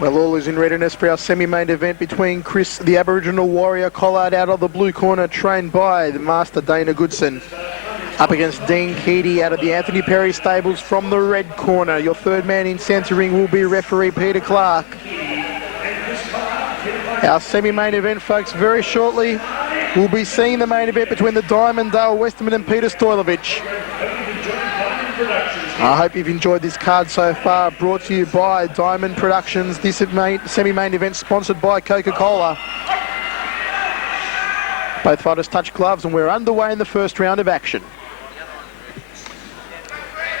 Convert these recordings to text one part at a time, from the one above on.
Well, all is in readiness for our semi-main event between Chris, the Aboriginal warrior Collard, out of the blue corner, trained by the master Dana Goodson, up against Dean Keady out of the Anthony Perry stables from the red corner. Your third man in centre ring will be referee Peter Clark. Our semi-main event, folks, very shortly we'll be seeing the main event between the Diamond, Dale Westerman and Peter Stoilovich. I hope you've enjoyed this card so far, brought to you by Diamond Productions. This semi-main event sponsored by Coca-Cola. Both fighters touch gloves and we're underway in the first round of action.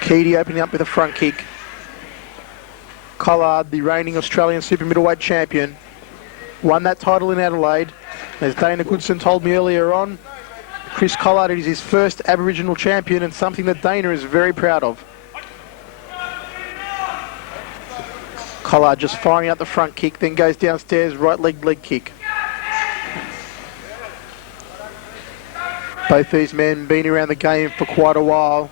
Keady opening up with a front kick. Collard, the reigning Australian super middleweight champion, won that title in Adelaide. As Dana Goodson told me earlier on, Chris Collard is his first Aboriginal champion and something that Dana is very proud of. Collard just firing out the front kick, then goes downstairs, right leg kick. Both these men been around the game for quite a while.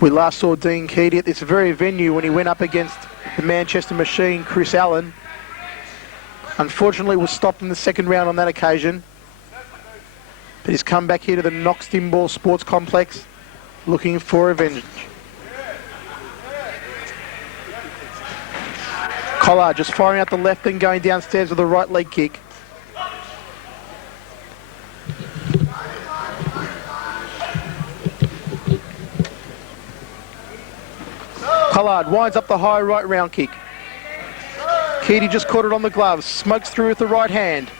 We last saw Dean Keady at this very venue when he went up against the Manchester Machine, Chris Allen. Unfortunately was stopped in the second round on that occasion. But he's come back here to the Knox Timball Sports Complex looking for revenge. Collard just firing out the left and going downstairs with a right leg kick. Collard winds up the high right round kick. Keady just caught it on the gloves, smokes through with the right hand.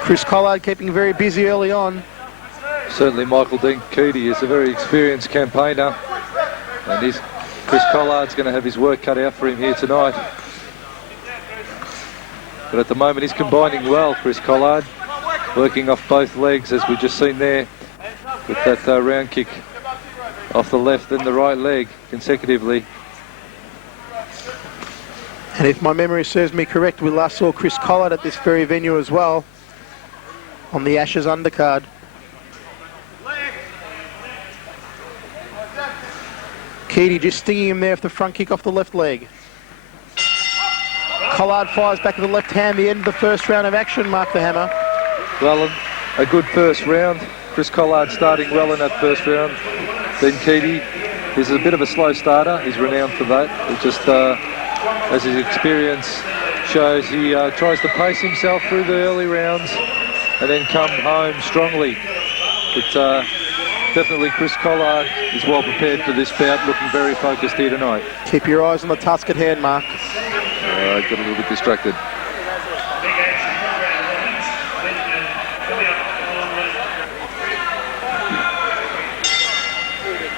Chris Collard keeping very busy early on. Certainly Michael Dean Keady is a very experienced campaigner, and Chris Collard's going to have his work cut out for him here tonight. But at the moment he's combining well, Chris Collard, working off both legs as we've just seen there with that round kick off the left and the right leg consecutively. And if my memory serves me correct, we last saw Chris Collard at this very venue as well on the Ashes undercard. Keady just stinging him there with the front kick off the left leg. Collard fires back with the left hand, the end of the first round of action, Mark the Hammer. Well, a good first round. Chris Collard starting well in that first round. Then Keady is a bit of a slow starter. He's renowned for that. He just, as his experience shows, he tries to pace himself through the early rounds and then come home strongly. But definitely Chris Collard is well prepared for this bout, looking very focused here tonight. Keep your eyes on the task at hand, Mark. I got a little bit distracted.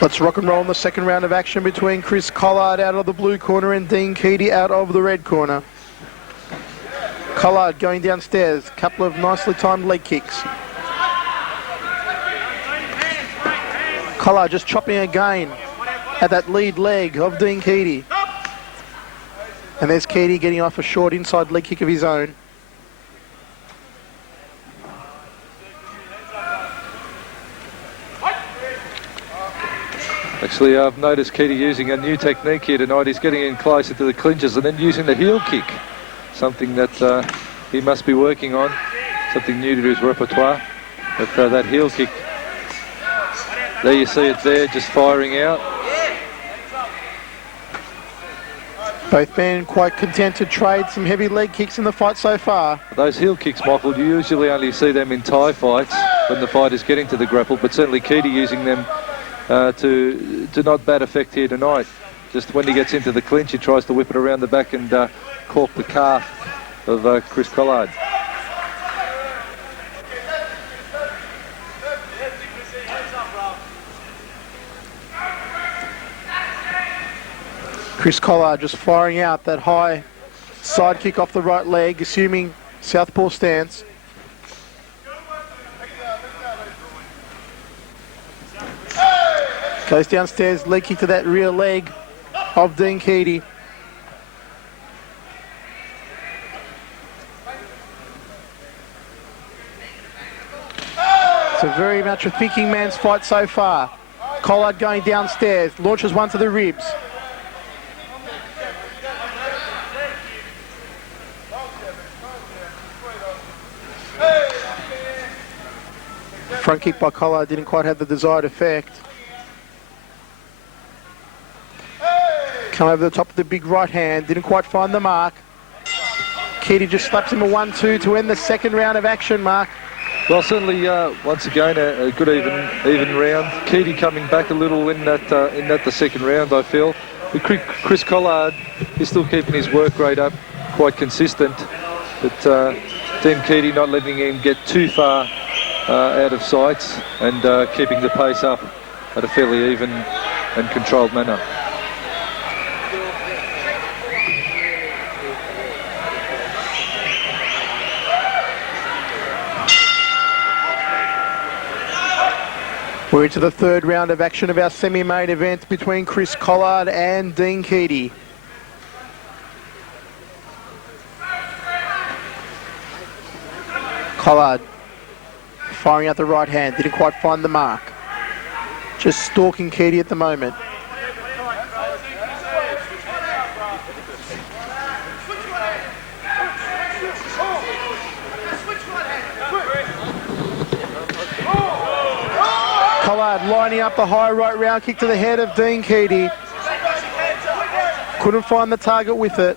Let's rock and roll in the second round of action between Chris Collard out of the blue corner and Dean Keady out of the red corner. Collard going downstairs, couple of nicely timed leg kicks. Collard just chopping again at that lead leg of Dean Keady. And there's Keady getting off a short inside leg kick of his own. Actually, I've noticed Keady using a new technique here tonight. He's getting in closer to the clinches and then using the heel kick. Something that he must be working on. Something new to his repertoire. But that heel kick, there you see it there, just firing out. Both men quite content to trade some heavy leg kicks in the fight so far. Those heel kicks, Michael, you usually only see them in Thai fights when the fight is getting to the grapple, but certainly Keady using them to not bad effect here tonight. Just when he gets into the clinch, he tries to whip it around the back and cork the calf of Chris Collard. Chris Collard just firing out that high side kick off the right leg, assuming southpaw stance. Goes downstairs, leg kick to that rear leg of Dean Keady. So very much a thinking man's fight so far. Collard going downstairs, launches one to the ribs. Front kick by Collard didn't quite have the desired effect. Come over the top of the big right hand, didn't quite find the mark. Keady just slaps him a 1-2 to end the second round of action, Mark. Well, certainly, once again, a good even round. Keady coming back a little in that the second round, I feel. But Chris Collard is still keeping his work rate up, quite consistent. But then Keady not letting him get too far out of sights and keeping the pace up at a fairly even and controlled manner. We're into the third round of action of our semi-main event between Chris Collard and Dean Keady. Collard firing out the right hand, didn't quite find the mark. Just stalking Keady at the moment. Collard lining up the high right round kick to the head of Dean Keady. Couldn't find the target with it.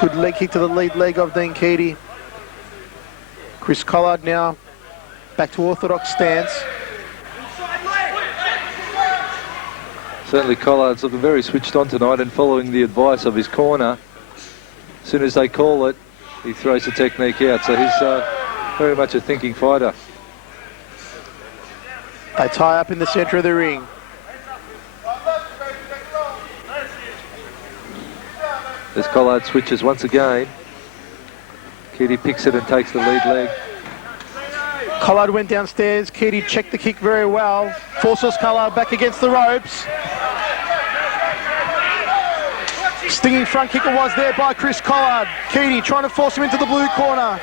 Good leg kick to the lead leg of Dean Keady. Chris Collard now back to orthodox stance. Certainly Collard's looking very switched on tonight and following the advice of his corner. As soon as they call it, he throws the technique out. So he's very much a thinking fighter. They tie up in the centre of the ring. As Collard switches once again, Keady picks it and takes the lead leg. Collard went downstairs. Keady checked the kick very well. Forces Collard back against the ropes. Stinging front kicker was there by Chris Collard. Keady trying to force him into the blue corner.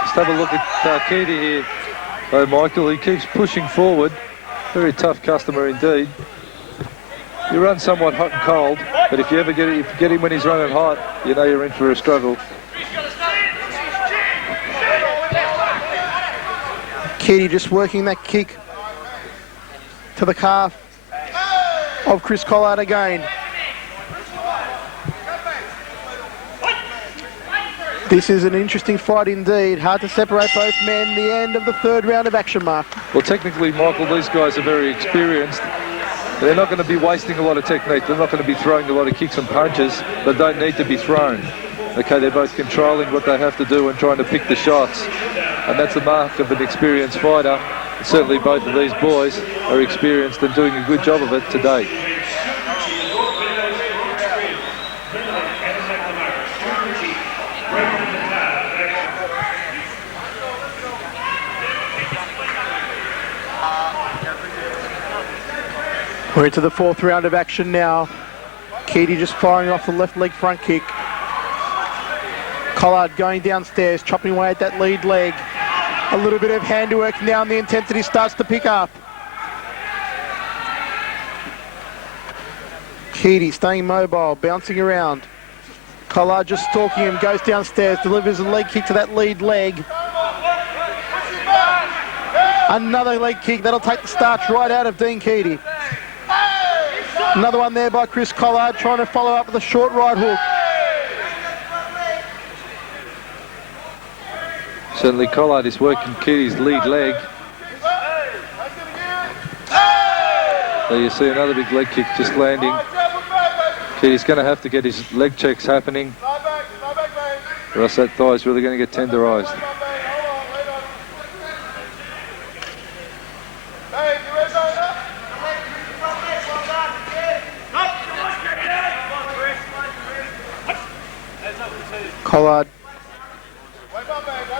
Just have a look at Keady here. Oh, Michael, he keeps pushing forward. Very tough customer indeed. You run somewhat hot and cold, but if you ever get him when he's running hot, you know you're in for a struggle. Keady just working that kick to the calf of Chris Collard again. This is an interesting fight indeed. Hard to separate both men. The end of the third round of action, Mark. Well, technically, Michael, these guys are very experienced. They're not going to be wasting a lot of technique. They're not going to be throwing a lot of kicks and punches that don't need to be thrown. Okay, they're both controlling what they have to do and trying to pick the shots. And that's the mark of an experienced fighter. And certainly both of these boys are experienced and doing a good job of it today. We're into the fourth round of action now. Keady just firing off the left leg front kick. Collard going downstairs, chopping away at that lead leg. A little bit of handwork now and the intensity starts to pick up. Keady staying mobile, bouncing around. Collard just stalking him, goes downstairs, delivers a leg kick to that lead leg. Another leg kick, that'll take the starch right out of Dean Keady. Another one there by Chris Collard, trying to follow up with a short right hook. Certainly Collard is working Keady's lead leg. So you see another big leg kick just landing. Keady's going to have to get his leg checks happening, or else that thigh is really going to get tenderised. Collard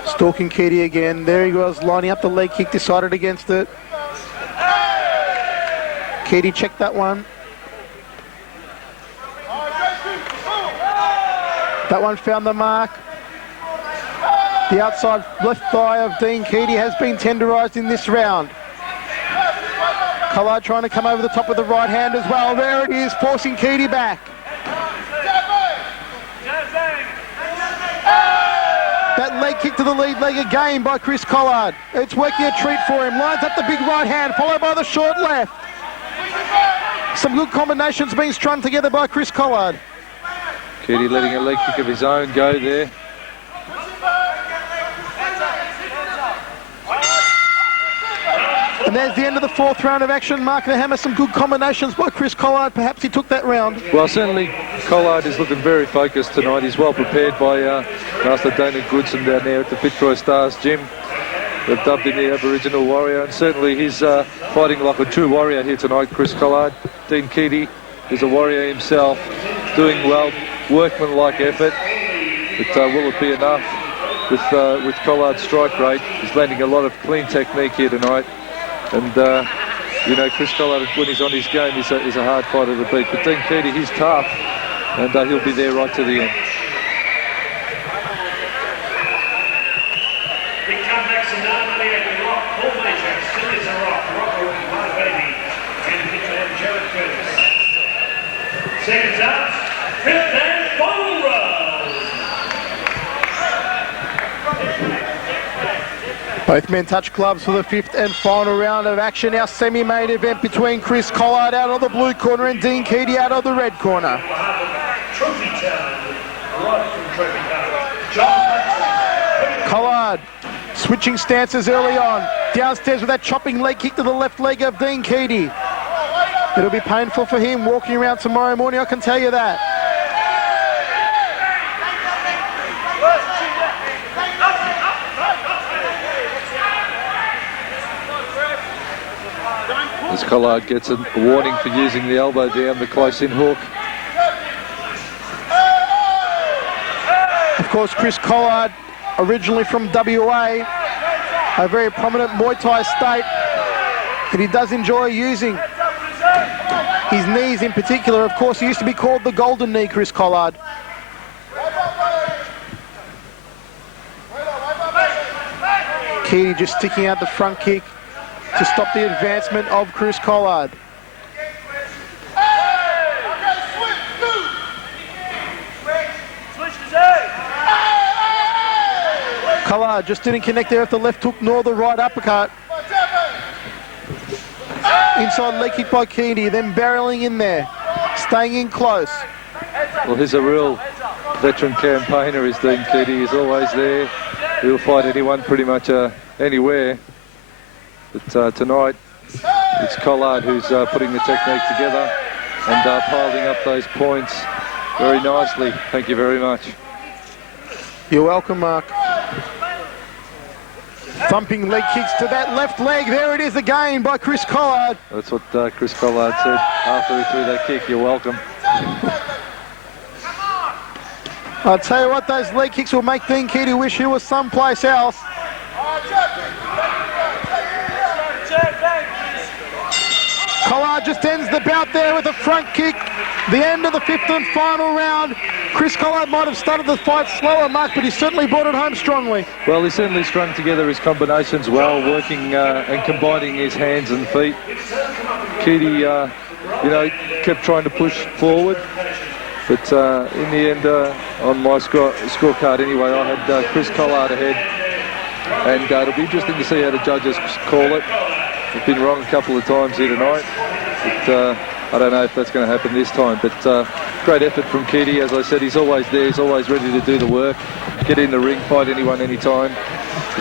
stalking Keady again. There he was, lining up the leg kick, decided against it. Keady checked that one. That one found the mark. The outside left thigh of Dean Keady has been tenderised in this round. Collard trying to come over the top with the right hand as well. There it is, forcing Keady back. That leg kick to the lead leg again by Chris Collard. It's working a treat for him. Lines up the big right hand, followed by the short left. Some good combinations being strung together by Chris Collard. Keady letting a leg kick of his own go there. And there's the end of the fourth round of action. Mark the Hammer, some good combinations by Chris Collard. Perhaps he took that round. Well, certainly Collard is looking very focused tonight. He's well prepared by Master Dana Goodson down there at the Fitzroy Stars gym. They've dubbed him the Aboriginal Warrior, and certainly he's fighting like a true warrior here tonight, Chris Collard. Dean Keady is a warrior himself, doing well, workmanlike effort. But will it be enough with Collard's strike rate? He's landing a lot of clean technique here tonight. And, you know, Chris Collard, when he's on his game, is a hard fighter to beat. But Dean Keady, he's tough, and he'll be there right to the end. Big comebacks in 1998 Rock, Paul Major, still is a Rock, Rocco, My Baby, and Victor and Jared Curtis. Seconds out, fifth and final round. Both men touch gloves for the fifth and final round of action. Our semi-main event between Chris Collard out of the blue corner and Dean Keady out of the red corner. Trophy Town, right from Trophy Town. John Collard switching stances early on. Downstairs with that chopping leg kick to the left leg of Dean Keady. It'll be painful for him walking around tomorrow morning, I can tell you that. As Collard gets a warning for using the elbow down the close-in hook. Of course, Chris Collard, originally from WA, a very prominent Muay Thai state that he does enjoy using. His knees in particular, of course, he used to be called the Golden Knee, Chris Collard. Keady just sticking out the front kick to stop the advancement of Chris Collard. Collard just didn't connect there with the left hook nor the right uppercut. Inside leg kick by Keady, then barreling in there, staying in close. Well, he's a real veteran campaigner, is Dean Keady. He's always there. He'll fight anyone pretty much anywhere. But tonight, it's Collard who's putting the technique together and piling up those points very nicely. Thank you very much. You're welcome, Mark. Thumping leg kicks to that left leg. There it is again by Chris Collard. That's what Chris Collard said after he threw that kick. You're welcome. I'll tell you what, those leg kicks will make Dean Keady wish he was someplace else. Collard just ends the bout there with a front kick. The end of the fifth and final round. Chris Collard might have started the fight slower, Mark, but he certainly brought it home strongly. Well, he certainly strung together his combinations well, working and combining his hands and feet. Keady, you know, kept trying to push forward. But in the end, on my scorecard anyway, I had Chris Collard ahead. And it'll be interesting to see how the judges call it. I've been wrong a couple of times here tonight. But I don't know if that's going to happen this time. But great effort from Keady. As I said, he's always there. He's always ready to do the work. Get in the ring, fight anyone, anytime.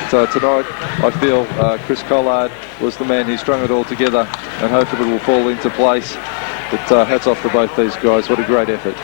But tonight, I feel Chris Collard was the man who strung it all together. And hopefully it will fall into place. But hats off to both these guys. What a great effort.